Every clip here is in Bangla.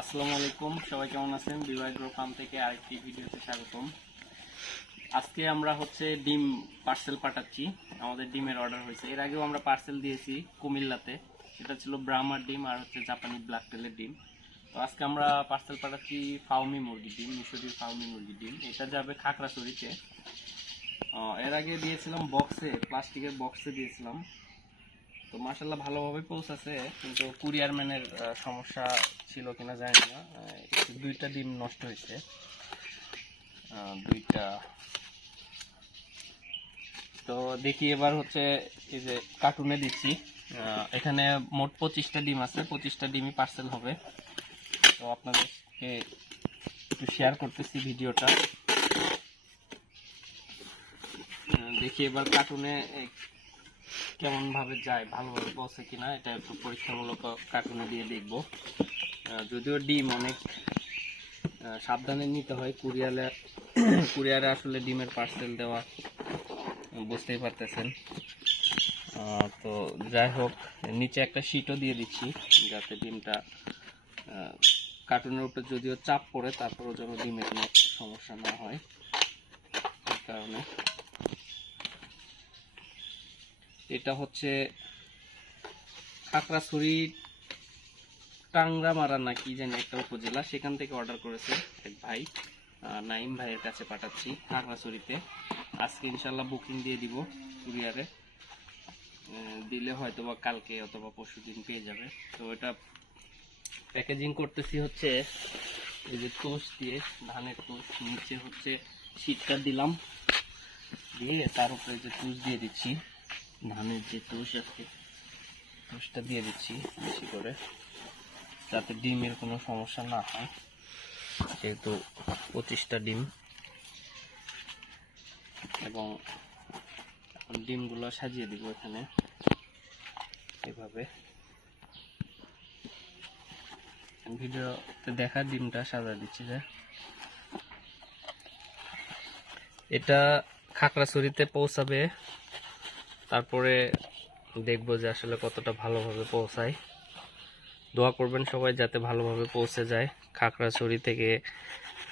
আসসালামু আলাইকুম সবাই কেমন আছেন? বিবাহ গ্রো ফার্ম থেকে আরেকটি ভিডিওতে স্বাগতম। আজকে আমরা হচ্ছে ডিম পার্সেল পাঠাচ্ছি। আমাদের ডিমের অর্ডার হয়েছে। এর আগেও আমরা পার্সেল দিয়েছি কুমিল্লাতে। সেটা ছিল ব্রাহ্মার ডিম আর হচ্ছে জাপানি ব্ল্যাক টেলের ডিম। তো আজকে আমরা পার্সেল পাঠাচ্ছি ফাউমি মুরগির ডিম মিশরীয় ফাউমি মুরগির ডিম। এটা যাবে খাগড়াছড়িতে। আহ, এর আগে দিয়েছিলাম বক্সে প্লাস্টিকের বক্সে দিয়েছিলাম। তো মাসাল্লাহ ভালোভাবে পৌঁছাছে, কিন্তু কুরিয়ার ম্যানের সমস্যা ছিল কিনা জানি না। দুইটা ডিম নষ্ট হয়েছে। দুইটা। তো দেখি এবার হচ্ছে এই যে কার্টুনে দিচ্ছি। এখানে মোট পঁচিশটা ডিম আছে, পঁচিশটা ডিমই পার্সেল হবে। তো আপনাদেরকে একটু শেয়ার করতেছি ভিডিওটা। দেখি এবার কার্টুনে কেমন ভাবে যায়, ভালোভাবে পৌঁছে কিনা, এটা একটু পরীক্ষামূলক কার্টুনে দিয়ে দেখব। যদিও ডিম অনেক সাবধানে নিতে হয় কুরিয়ারে কুরিয়ারে আসলে ডিমের পার্সেল দেওয়া, বুঝতেই পারতেছেন। তো যাই হোক, নিচে একটা শিটও দিয়ে দিচ্ছি, যাতে ডিমটা কার্টুনের উপর যদিও চাপ পড়ে, তারপরেও যেন ডিমের কোনো সমস্যা না হয় কারণে। এটা হচ্ছে খাগড়াছড়ি টাংরামারা না কি জানি একটা উপজেলা, সেখান থেকে অর্ডার করেছে এক ভাই নাইম ভাইয়ের কাছে পাঠাচ্ছি খাগড়াছড়িতে আজকে ইনশাল্লাহ বুকিং দিয়ে দিব কুরিয়ারে দিলে হয়তো বা কালকে অথবা পরশু দিন পেয়ে যাবে। তো এটা প্যাকেজিং করতেছি হচ্ছে এই যে তোষ দিয়ে, ধানের তোষ নিচে হচ্ছে শীতটা দিলাম, দিয়ে তার উপরে যে তুষ দিয়ে দিচ্ছি। ধানের যে তুষ আছে তুষটা দিয়ে দিচ্ছি বেশি করে, যাতে ডিমের কোনো সমস্যা না হয়, যেহেতু পঁচিশটা ডিম। এবং ডিমগুলো সাজিয়ে দিব এখানে, এভাবে। ভিডিওতে দেখা, ডিমটা সাজা দিচ্ছি যে। এটা খাকড়াছড়িতে পৌঁছাবে তারপরে দেখব যে আসলে কতটা ভালোভাবে পৌঁছায় দোয়া করবেন সবাই যাতে ভালোভাবে পৌঁছে যায়। খাগড়াছড়ি থেকে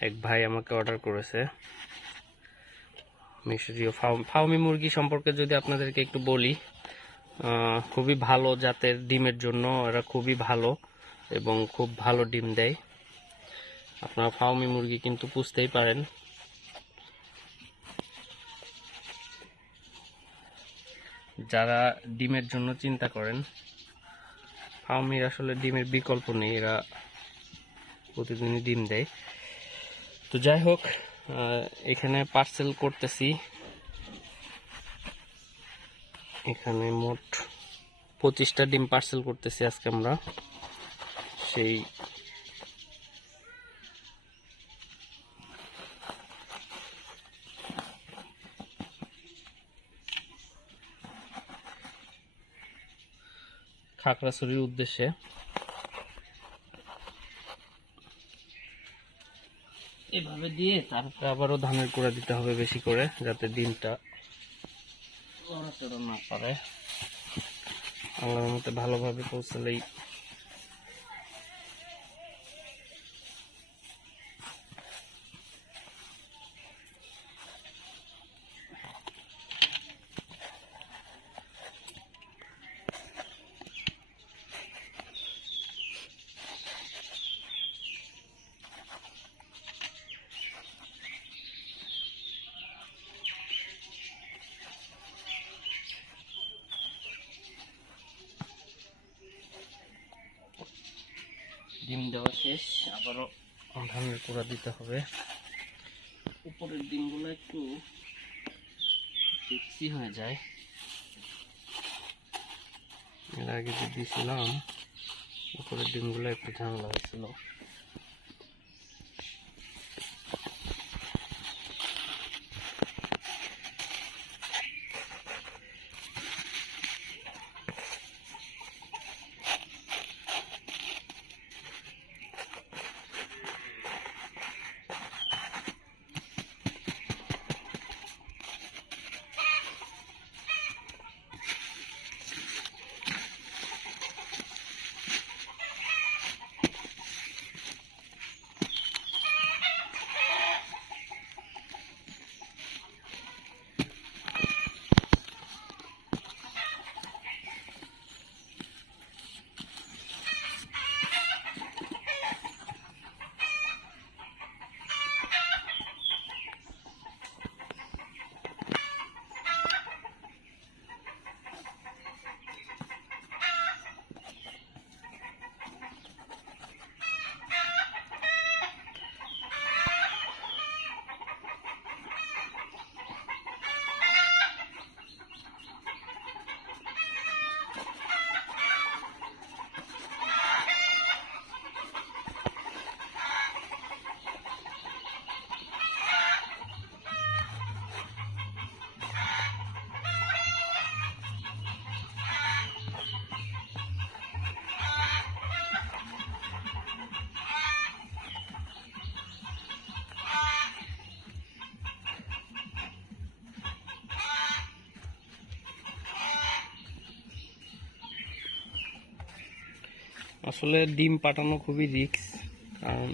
এক ভাই আমাকে অর্ডার করেছে। মিশরীয় ফাউ- ফাউমি মুরগি সম্পর্কে যদি আপনাদেরকে একটু বলি খুবই ভালো জাতের ডিমের জন্য এরা খুবই ভালো এবং খুব ভালো ডিম দেয়। আপনারা ফাউমি মুরগি কিন্তু পুষতেই পারেন। যারা ডিমের জন্য চিন্তা করেন ফার্মির আসলে ডিমের বিকল্প নেই, এরা প্রতিদিনই ডিম দেয়। তো যাই হোক এখানে পার্সেল করতেছি। এখানে মোট পঁচিশটা ডিম পার্সেল করতেছি আজকে আমরা। সেই খাগড়াছড়ির উদ্দেশ্যে। এভাবে দিয়ে তারপরে আবারও ধানের কুড়া দিতে হবে বেশি করে, যাতে লড়াচড়া না পারে আল্লাহর মতে ভালোভাবে পৌঁছালেই ডিম দেওয়া শেষ আবারও ধানের কুড়া দিতে হবে। উপরের ডিমগুলো একটু চিপসি হয়ে যায়। এর আগে যে দিয়েছিলাম উপরের ডিমগুলো একটু ঝামেলা হয়েছিল। আসলে ডিম পাঠানো খুবই রিস্ক, কারণ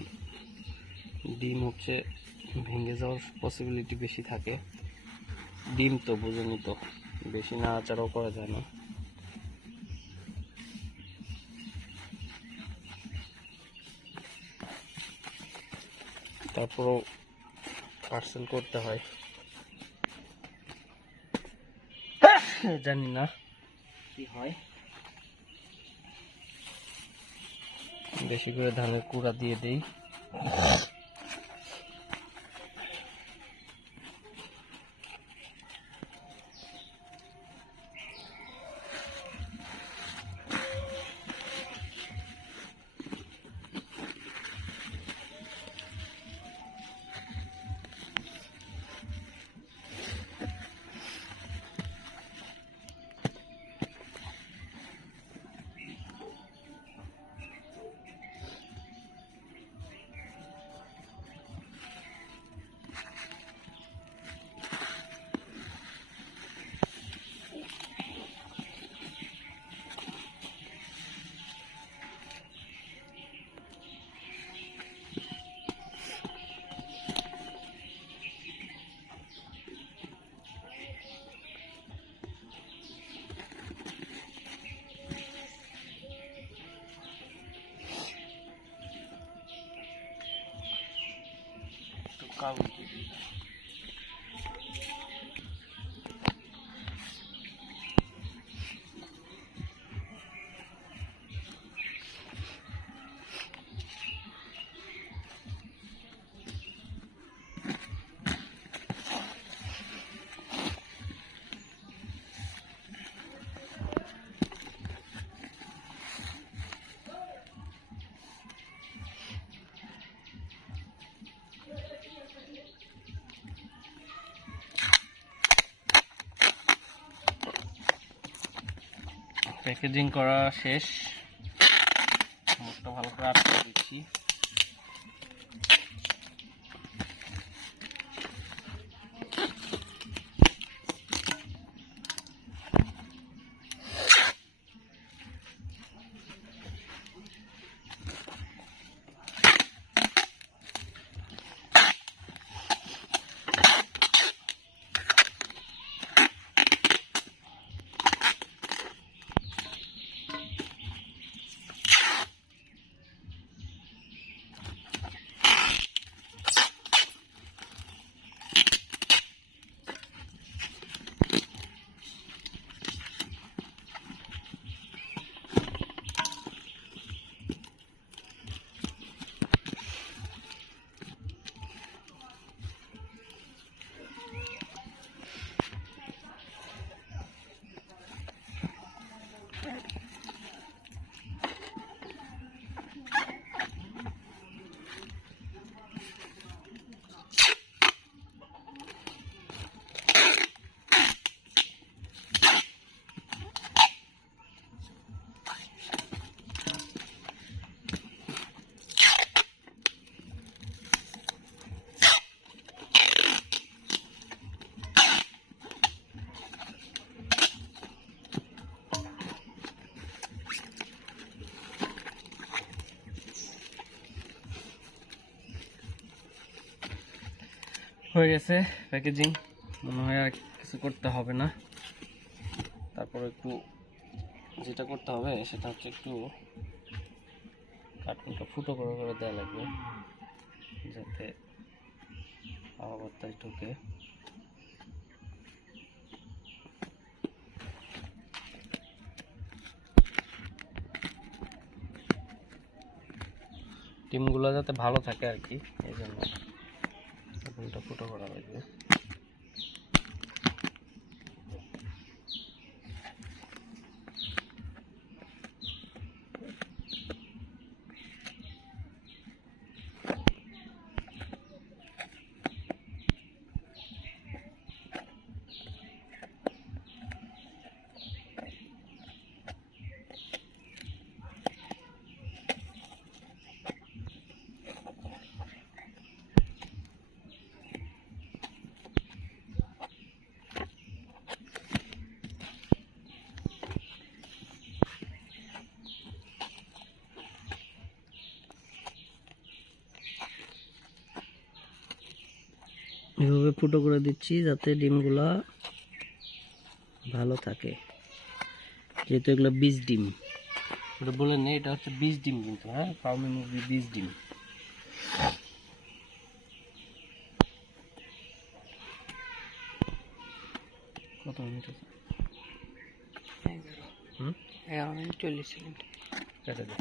ডিম হচ্ছে ভেঙে যাওয়ার পসিবিলিটি বেশি থাকে। ডিম তো বুঝেনি তো, বেশি নাড়াচাড়াও করা যায় না। তারপরও পার্সেল করতে হয়। জানি না কি হয়। বেশি করে ধানের কুড়া দিয়ে দেই। একটু প্যাকেজিং করা শেষ। মুখটা ভালো করে আটকে দিচ্ছি। হয়ে গেছে প্যাকেজিং মনে হয় আর কিছু করতে হবে না। তারপর একটু যেটা করতে হবে, সেটা হচ্ছে একটু কার্টুনটা ফুটো করে করে দেওয়া লাগবে, যাতে হাওয়া বাতাস ঢুকে। টিমগুলো যাতে ভালো থাকে আর কি, এই জন্য। কার্টুনটা ফুটো করা লাগবে। এভাবে ফুটো করে দিচ্ছি যাতে ডিমগুলা ভালো থাকে। যেহেতু এগুলো বীজ ডিম। ওটা বলে নেই এটা হচ্ছে বীজ ডিম কিন্তু হ্যাঁ? ফার্মি মুরগির বীজ ডিম। কত মিনিট আছে? হুম? এগারো মিনিট চল্লিশ সেকেন্ড। কেটে দে।